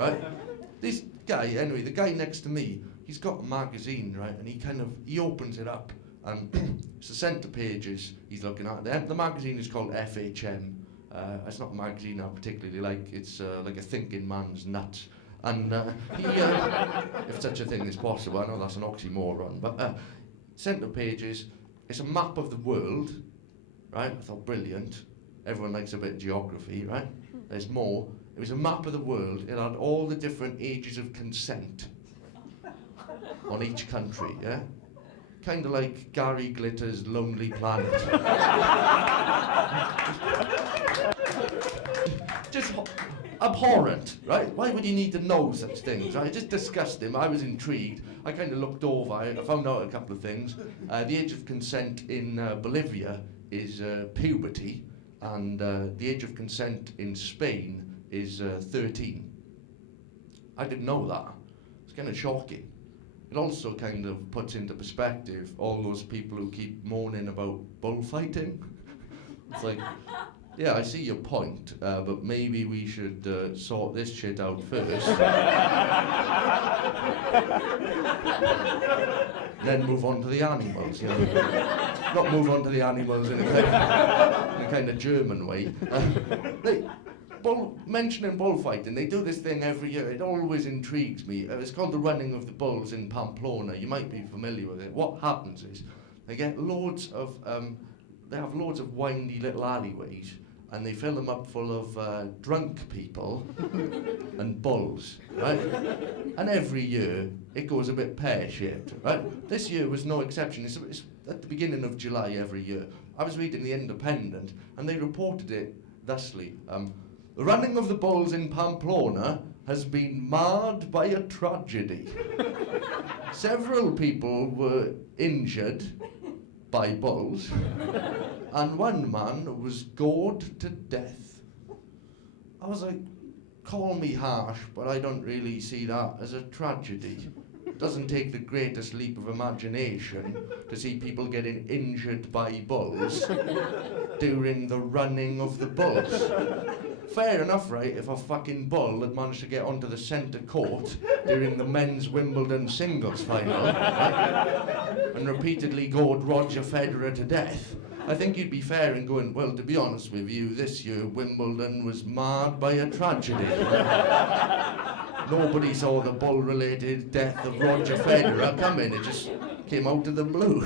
right? This guy, anyway, the guy next to me, he's got a magazine, right? And he opens it up, and it's the centre pages he's looking at. The magazine is called FHM. It's not a magazine I particularly like. It's like a thinking man's nuts. And if such a thing is possible, I know that's an oxymoron, but centre pages, it's a map of the world, right? I thought, brilliant. Everyone likes a bit of geography, right? There's more. It was a map of the world. It had all the different ages of consent on each country, yeah? Kind of like Gary Glitter's Lonely Planet. Just abhorrent, right? Why would you need to know such things, right? It just disgusted him. I was intrigued. I kind of looked over. I found out a couple of things. The age of consent in Bolivia is puberty, and the age of consent in Spain is 13. I didn't know that. It's kind of shocking. It also kind of puts into perspective all those people who keep moaning about bullfighting. It's like, yeah, I see your point, but maybe we should sort this shit out first. Then move on to the animals, you know. Not move on to the animals in a kind of German way. Mentioning bullfighting, they do this thing every year. It always intrigues me. It's called the running of the bulls in Pamplona. You might be familiar with it. What happens is they get they have loads of windy little alleyways, and they fill them up full of drunk people and bulls, right? And every year it goes a bit pear-shaped, right? This year was no exception. It's at the beginning of July every year. I was reading The Independent, and they reported it thusly. The running of the bulls in Pamplona has been marred by a tragedy. Several people were injured by bulls, and one man was gored to death. I was like, call me harsh, but I don't really see that as a tragedy. It doesn't take the greatest leap of imagination to see people getting injured by bulls during the running of the bulls. Fair enough, right, if a fucking bull had managed to get onto the centre court during the men's Wimbledon singles final, right, and repeatedly gored Roger Federer to death. I think you'd be fair in going, well, to be honest with you, this year Wimbledon was marred by a tragedy. Nobody saw the bull-related death of Roger Federer coming. It just came out of the blue.